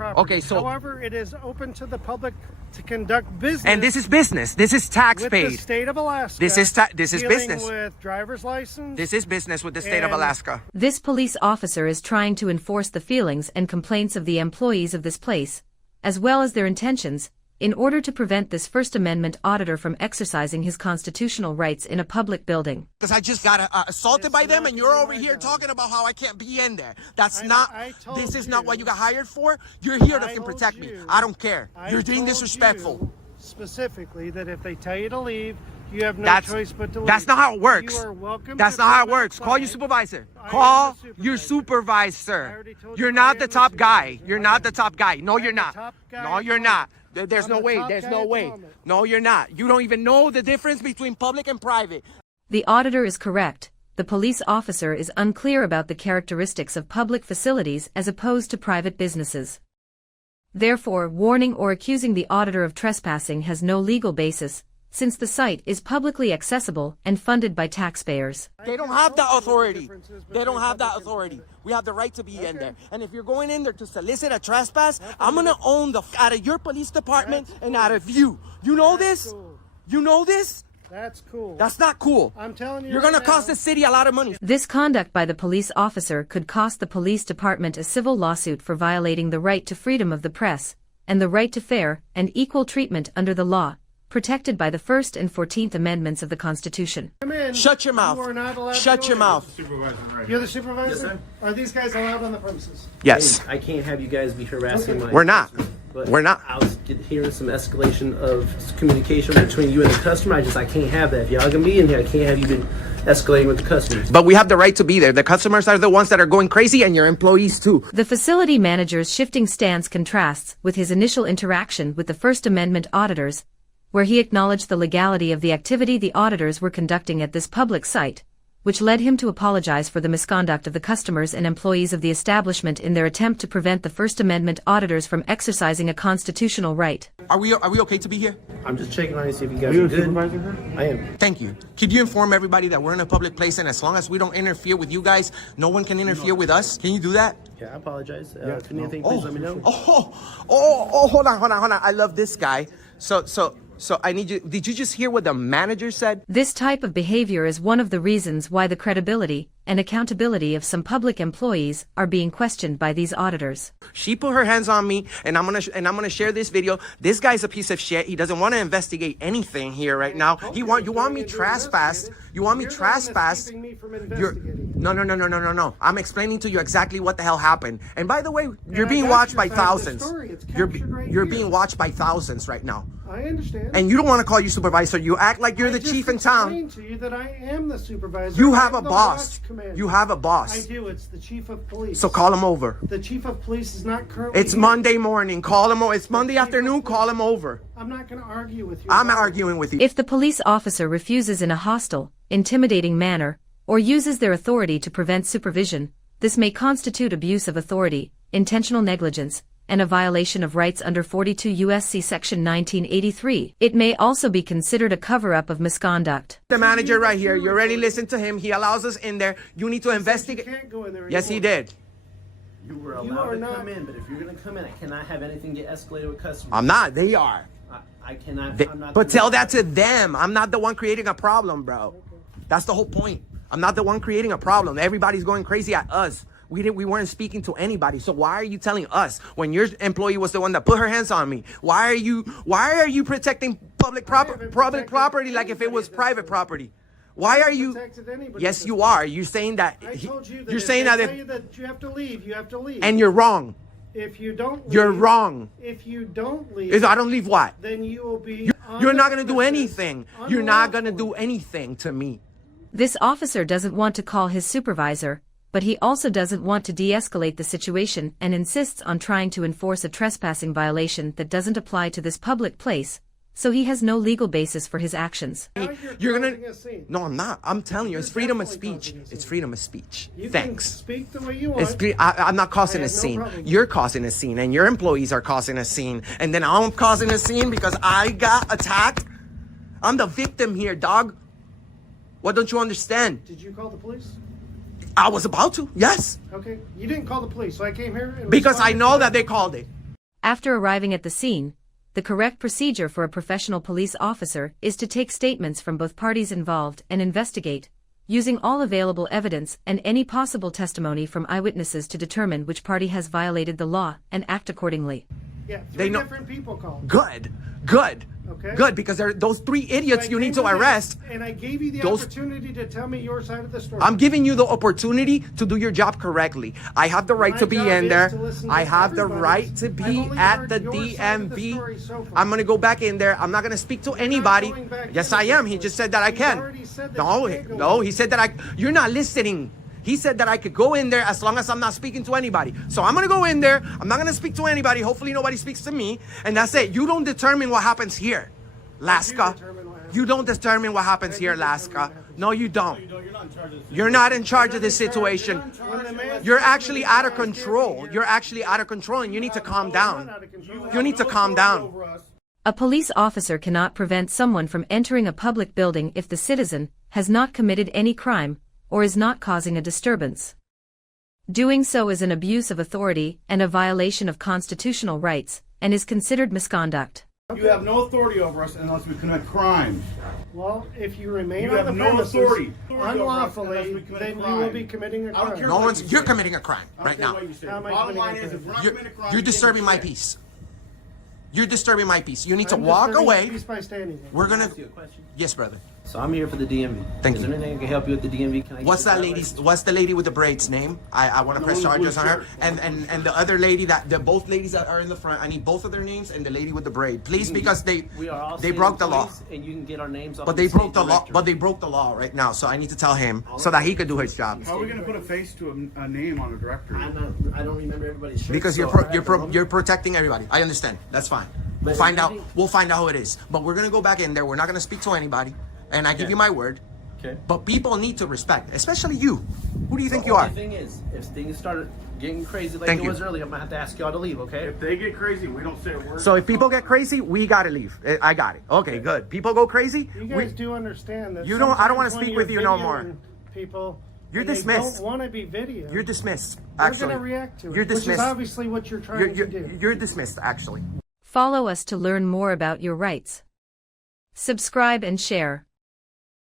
property. Okay, so however, it is open to the public to conduct business. and this is business. This is tax with paid. the state of Alaska. This is dealing business. with driver's license. This is business with the state of And- Alaska. This police officer is trying to enforce the feelings and complaints of the employees of this place, as well as their intentions, in order to prevent this First Amendment auditor from exercising his constitutional rights in a public building. Because I just got assaulted by them, not and you're doing over my here job. talking about how I can't be in there. That's I not. told This is not what you. you got hired for. You're here to I told protect me. you. I don't care. I You're being told disrespectful. you specifically that if they tell you to leave, you have no That's choice but to leave. that's not how it works. You are welcome. That's to not how it come works. Call your outside. supervisor. I am Call the your supervisor. I supervisor. already told You're you not I the am the top guy. supervisor. You're I not am the top guy. No, I'm you're the not. top guy No, at you're the not. moment. There's I'm no the way. top There's guy no at the way. moment. No, you're not. You don't even know the difference between public and private. The auditor is correct. The police officer is unclear about the characteristics of public facilities as opposed to private businesses. Therefore, warning or accusing the auditor of trespassing has no legal basis, since the site is publicly accessible and funded by taxpayers. They don't have that authority. They don't have that authority. We have the right to be in there. And if you're going in there to solicit a trespass, I'm going to own the out of your police department and out of you. You know this? Cool. You know this? That's cool. That's not cool. I'm telling you You're right going to cost now. the city a lot of money. This conduct by the police officer could cost the police department a civil lawsuit for violating the right to freedom of the press and the right to fair and equal treatment under the law, protected by the First and 14th Amendments of the Constitution. Come in. Shut your mouth. You are not allowed Shut to your go in. mouth. You're the supervisor? Yes, sir. Are these guys allowed on the premises? Yes. I can't have you guys be harassing my We're not. customer, but We're not. I was hearing some escalation of communication between you and the customer. I can't have that. If y'all gonna be in here, I can't have you been escalating with the customers. But we have the right to be there. The customers are the ones that are going crazy, and your employees too. The facility manager's shifting stance contrasts with his initial interaction with the First Amendment auditors, where he acknowledged the legality of the activity the auditors were conducting at this public site, which led him to apologize for the misconduct of the customers and employees of the establishment in their attempt to prevent the First Amendment auditors from exercising a constitutional right. Are we okay to be here? I'm just checking on you to see if you guys are good. I am. Thank you. Could you inform everybody that we're in a public place, and as long as we don't interfere with you guys, no one can interfere with us? Can you do that? Yeah, I apologize. If anything, please let me know. Hold on. I love this guy. So I need you. Did you just hear what the manager said? This type of behavior is one of the reasons why the credibility and accountability of some public employees are being questioned by these auditors. She put her hands on me, and I'm gonna share this video. This guy's a piece of shit. He doesn't want to investigate anything here right now. You want me trespassed? You want me You're the one that's trespassed? keeping me from You're investigating. no. I'm explaining to you exactly what the hell happened. And by the way, you're I being got watched your by side of the thousands. story. It's You're captured right you're here. being watched by thousands right now. I understand. And you don't want to call your supervisor. You act like you're I the just chief in town. explained to you that I am the supervisor. You have I'm a the boss. watch commander. You have a I boss. do. It's the chief of police. So call him over. The chief of police is not currently It's here. Monday morning. Call him over. It's Monday chief of afternoon. police- Call him over. I'm not going to argue with you. I'm about it. arguing with you. If the police officer refuses in a hostile, intimidating manner, or uses their authority to prevent supervision, this may constitute abuse of authority, intentional negligence, and a violation of rights under 42 U.S.C. Section 1983. It may also be considered a cover-up of misconduct. The manager right here. You already listened to him. He allows us in there. You need to You investigate. can't go in there Yes, he anymore. did. You were You allowed are to not- come in, but if you're gonna come in, I cannot have anything get escalated with customers. I'm not. They are. I cannot. They- I'm not. but tell that to them. I'm not the one creating a problem, bro. That's the whole point. I'm not the one creating a problem. Everybody's going crazy at us. We weren't speaking to anybody. So why are you telling us when your employee was the one that put her hands on me? Why are you protecting public haven't protected property like if it was anybody at this private point. property? Why are you? Protected anybody Yes, at this you point. are. You're saying that. I told you that You're if saying they that tell if, you that you have to leave, you have to leave. and you're wrong. if you don't leave, You're wrong. If you don't leave, If I don't leave, what? then you will be on You're the not gonna do premises anything. You're not gonna unlawfully. do anything to me. This officer doesn't want to call his supervisor, but he also doesn't want to de-escalate the situation and insists on trying to enforce a trespassing violation that doesn't apply to this public place, so he has no legal basis for his actions. Now You're gonna. causing a scene. No, I'm not. I'm telling you, it's You're freedom of definitely speech. causing a It's scene. freedom of speech. You Thanks. can speak the way you want. I'm not causing I a have no scene. problem. You're causing a scene, and your employees are causing a scene, and then I'm causing a scene because I got attacked. I'm the victim here, dog. What don't you understand? Did you call the police? I was about to. Yes, Okay, you didn't call the police, so I came here and because I responded know to that they called it. After arriving at the scene, the correct procedure for a professional police officer is to take statements from both parties involved and investigate, using all available evidence and any possible testimony from eyewitnesses to determine which party has violated the law and act accordingly. Yeah, They three know- different people called. Good. Okay. Good, because those 3 idiots I you need came to this, arrest. And I gave you the Those- opportunity to tell me your side of the story. I'm giving you the opportunity to do your job correctly. I have the right My to be job in is there. to listen to I have the everybody's. right to I've be only at heard the your side of the DMV. story so far. I'm going to go back in there. I'm not going to speak to anybody. going back Yes, in I at am. this He point. just said that I He's can. already said that No, you can't go no, in. he said that you're not listening. He said that I could go in there as long as I'm not speaking to anybody. So I'm going to go in there. I'm not going to speak to anybody. Hopefully nobody speaks to me. And that's it. You don't determine what happens here, Laska. determine what happens. You don't determine what happens here, determine Laska. what happens. No, you don't. You're not in charge of this. You're not in charge of this situation. When the man You're said to me actually that out of I was control. standing You're here, actually out of control, and you need to calm I'm down. not out of control. You need to calm down. A police officer cannot prevent someone from entering a public building if the citizen has not committed any crime or is not causing a disturbance. Doing so is an abuse of authority and a violation of constitutional rights and is considered misconduct. You have no authority over us unless we commit crimes. Well, if you remain You on have the no premises authority over us unless unlawfully, we commit then you crime. will be committing a I don't crime. care No what one's. you You're say. committing a crime I don't right care now. what you say. How am I Bottom committing line a is, crime? if we're not You're, committing a crime, you're you get disturbing my shit. peace. You're disturbing my peace. You need to I'm walk disturbing away. peace by standing there. We're gonna. Ask you a question. Yes, brother. So I'm here for the DMV. Thank Is you. there anything I can help you with the DMV? Can I get What's your that driver's lady's? license? What's the lady with the braids name? I want to press one in the charges blue on her. shirt. And the other lady the both ladies that are in the front. I need both of their names and the lady with the braid, please, because We are all they city broke the law. employees, and you can get our names off But the they city broke the law. directory. But they broke the law right now. So I need to tell him so that he could do his job. How are we going to put a face to a name on a directory? I don't remember everybody's shirts, Because so I have to run- you're protecting everybody. I understand. That's fine. We'll But find out. everything- We'll find out who it is. But we're gonna go back in there. We're not gonna speak to anybody. And I give you my word. Okay. But people need to respect, especially you. Who do you think The you are? only thing is, if things started getting crazy like Thank it you. was earlier, I'm gonna have to ask y'all to leave, okay? If they get crazy, we don't say a word. So if people get crazy, we gotta leave. I got it. Okay, good. People go crazy. You guys do understand that. You don't- I don't wanna sometimes speak when with you're you no more. videoing People. You're and they dismissed. don't want to be videoed. You're dismissed. They're Actually, going to react to it. You're Which is dismissed. obviously what you're trying to do. You're dismissed. Actually. Follow us to learn more about your rights. Subscribe and share.